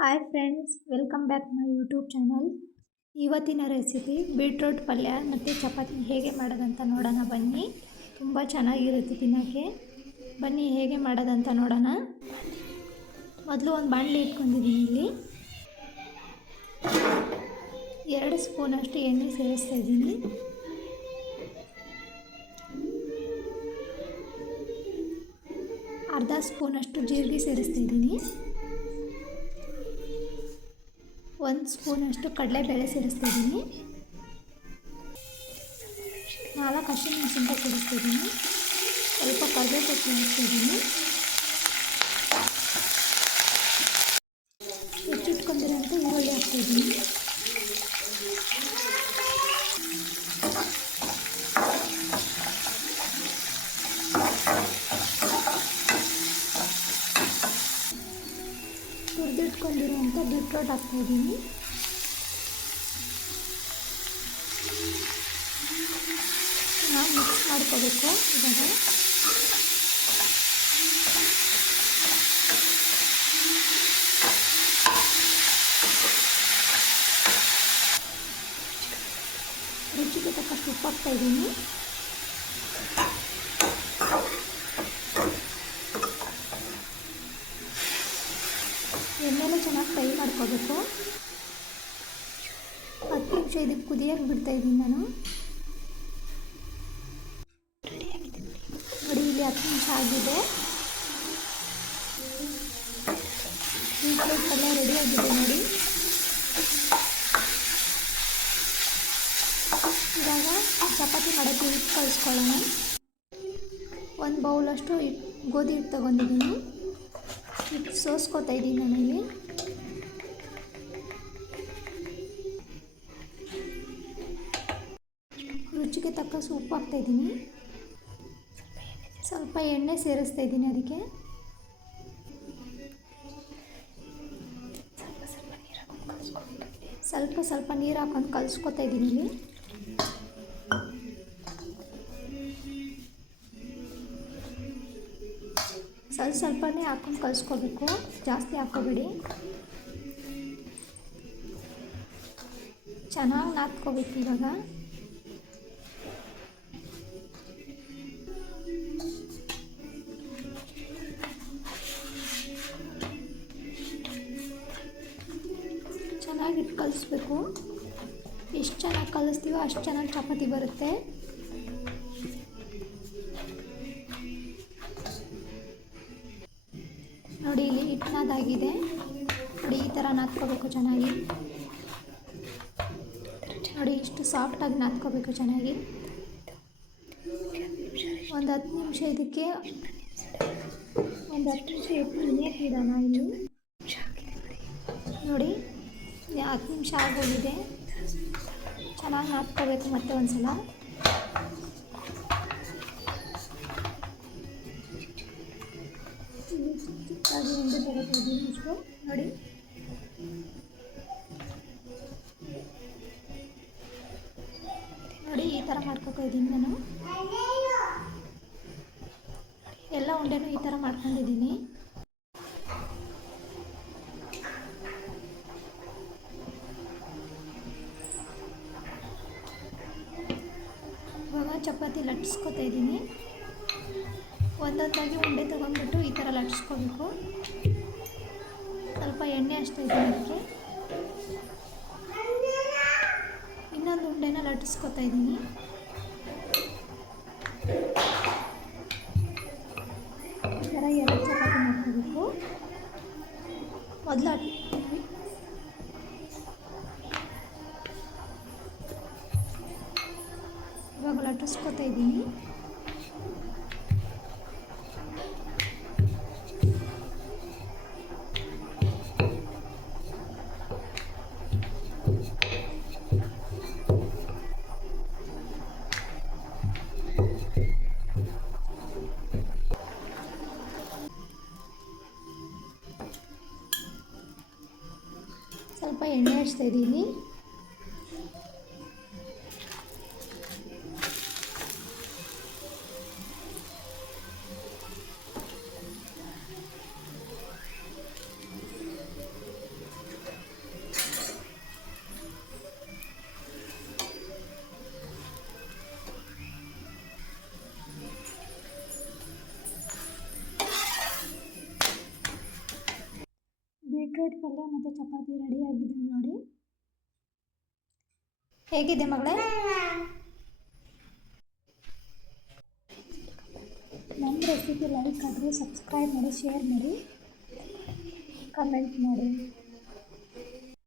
Hi friends, welcome back my YouTube channel. ಇವತ್ತಿನ recipe beetroot ಪಲ್ಯ ಮತ್ತು ಚಪಾತಿ ಹೇಗೆ ಮಾಡೋದಂತ ನೋಡೋಣ ಬನ್ನಿ. ತುಂಬ ಚೆನ್ನಾಗಿರುತ್ತೆ ತಿನ್ನೋಕ್ಕೆ. ಬನ್ನಿ ಹೇಗೆ ಮಾಡೋದಂತ ನೋಡೋಣ. ಮೊದಲು ಒಂದು ಬಾಣಲಿ ಇಟ್ಕೊಂಡಿದ್ದೀನಿ. ಇಲ್ಲಿ 2 ಸ್ಪೂನಷ್ಟು ಎಣ್ಣೆ ಸೇರಿಸ್ತಾ ಇದ್ದೀನಿ. ಅರ್ಧ ಸ್ಪೂನಷ್ಟು ಜೀರಿಗೆ ಸೇರಿಸ್ತಾ ಇದ್ದೀನಿ. 1 ಸ್ಪೂನಷ್ಟು ಕಡಲೆಬೇಳೆ ಸೇರಿಸ್ತಾ ಇದ್ದೀನಿ. 4 ಹಸಿಮೆಣಸಿನಕಾಯಿ ಸೇರಿಸ್ತಾ ಇದ್ದೀನಿ. ಸ್ವಲ್ಪ ಕರಿಬೇವು ಸೇರಿಸ್ತಾ ಇದ್ದೀನಿ. ಹೆಚ್ಚಿಟ್ಕೊಂಡಿರೋಂಥ ಈರುಳ್ಳಿ ಹಾಕ್ತಾ ಇದ್ದೀನಿ. ಹುರಿದಿಟ್ಕೊಂಡಿರೋಂಥ ಬೀಟ್ರೋಟ್ ಹಾಕ್ತಾಯಿದ್ದೀನಿ. ಚೆನ್ನಾಗಿ ಮಿಕ್ಸ್ ಮಾಡ್ಕೋಬೇಕು. ಇವಾಗ ರುಚಿಗೆ ತಕ್ಕಷ್ಟು ಉಪ್ಪು ಹಾಕ್ತಾಯಿದ್ದೀನಿ. ಎಣ್ಣೆಲ್ಲ ಚೆನ್ನಾಗಿ ಫ್ರೈ ಮಾಡ್ಕೋಬೇಕು. 10 ನಿಮಿಷ ಇದಕ್ಕೆ ಕುದಿಯೋಕೆ ಬಿಡ್ತಾಯಿದ್ದೀನಿ ನಾನು. ನೋಡಿ, ಇಲ್ಲಿ 10 ನಿಮಿಷ ಆಗಿದೆ. ಬೀಟ್ರೂಟ್ ಪಲ್ಯ ರೆಡಿ ಆಗಿದೆ ನೋಡಿ. ಇವಾಗ ಚಪಾತಿ ಮಾಡೋಕ್ಕೆ ಹಿಟ್ಟು ಕಲಿಸ್ಕೊಳ್ಳೋಣ. 1 ಬೌಲಷ್ಟು ಗೋಧಿ ಹಿಟ್ಟು ತೊಗೊಂಡಿದ್ದೀನಿ. ಹಿಟ್ಟು ಸೋಸ್ಕೋತಾ ಇದ್ದೀನಿ ನಾನಿಲ್ಲಿ. ರುಚಿಗೆ ತಕ್ಕಷ್ಟು ಉಪ್ಪು ಹಾಕ್ತಾಯಿದ್ದೀನಿ. ಸ್ವಲ್ಪ ಎಣ್ಣೆ ಸೇರಿಸ್ತಾ ಇದ್ದೀನಿ. ಅದಕ್ಕೆ ಸ್ವಲ್ಪ ನೀರು ಹಾಕೊಂಡು ಕಲಿಸ್ಕೊತಾ ಇದ್ದೀನಿ ಇಲ್ಲಿ. ಸ್ವಲ್ಪನೇ ಹಾಕೊಂಡು ಕಲಿಸ್ಕೋಬೇಕು, ಜಾಸ್ತಿ ಹಾಕ್ಕೋಬೇಡಿ. ಚೆನ್ನಾಗಿ ನಾದ್ಕೋಬೇಕು. ಇವಾಗ ಚೆನ್ನಾಗಿ ಕಲಿಸ್ಬೇಕು. ಎಷ್ಟು ಚೆನ್ನಾಗಿ ಕಲಿಸ್ತೀವೋ ಅಷ್ಟು ಚೆನ್ನಾಗಿ ಚಪಾತಿ ಬರುತ್ತೆ. ನೋಡಿ, ಇಲ್ಲಿ ಹಿಟ್ಟು ನಾದಾಗಿದೆ ನೋಡಿ. ಈ ಥರ ನಾದ್ಕೋಬೇಕು ಚೆನ್ನಾಗಿ. ನೋಡಿ, ಇಷ್ಟು ಸಾಫ್ಟಾಗಿ ನಾದ್ಕೋಬೇಕು ಚೆನ್ನಾಗಿ. ಒಂದು 10 ನಿಮಿಷ ಇದಕ್ಕೆ ಹಿಟ್ಟು ನೆನೆಯಕ್ಕೆ ಇಡೋಣ. ಇಲ್ಲಿ ನೋಡಿ, 10 ನಿಮಿಷ ಆಗೋಗಿದೆ. ಚೆನ್ನಾಗಿ ನಾದ್ಕೋಬೇಕು ಮತ್ತೆ ಒಂದು ಸಲ. ಚಿಕ್ಕದಾಗಿ ಉಂಡೆ ತಗೋತಿದ್ದೀನಿ ಇಷ್ಟು ನೋಡಿ. ನೋಡಿ, ಈ ಥರ ಮಾಡ್ಕೊತಾ ಇದ್ದೀನಿ ನಾನು. ಎಲ್ಲ ಉಂಡೆನೂ ಈ ಥರ ಮಾಡ್ಕೊಂಡಿದ್ದೀನಿ. ಇವಾಗ ಚಪಾತಿ ಲಟ್ಟಿಸ್ಕೊತಾ ಇದ್ದೀನಿ. ಒಂದೊಂದಾಗಿ ಉಂಡೆ ತೊಗೊಂಡ್ಬಿಟ್ಟು ಈ ಥರ ಲಟ್ಟಿಸ್ಕೋಬೇಕು. ಸ್ವಲ್ಪ ಎಣ್ಣೆ ಹಚ್ತಾ ಇದ್ದೀನಿ ಅದಕ್ಕೆ. ಇನ್ನೊಂದು ಉಂಡೆನ ಲಟ್ಟಿಸ್ಕೊತಾ ಇದ್ದೀನಿ. ಈ ಥರ 2 ಚಪಾತಿ ಮಾಡ್ಕೋಬೇಕು. ಮೊದಲು ಇವಾಗ ಲಟ್ಟಿಸ್ಕೊತಾ ಇದ್ದೀನಿ. ಸ್ವಲ್ಪ ಎಣ್ಣೆ ಹಚ್ತಾ ಇದ್ದೀನಿ. ಬೀಟ್ರೂಟ್ ಪಲ್ಯ ಮತ್ತು ಚಪಾತಿ ರೆಡಿಯಾಗಿದೆ ನೋಡಿ. ಹೇಗಿದೆ ಮಗಳೇ? ನಮ್ಮ ರೆಸಿಪಿ ಲೈಕ್ ಆದರೆ ಸಬ್ಸ್ಕ್ರೈಬ್ ಮಾಡಿ, ಶೇರ್ ಮಾಡಿ, ಕಮೆಂಟ್ ಮಾಡಿ.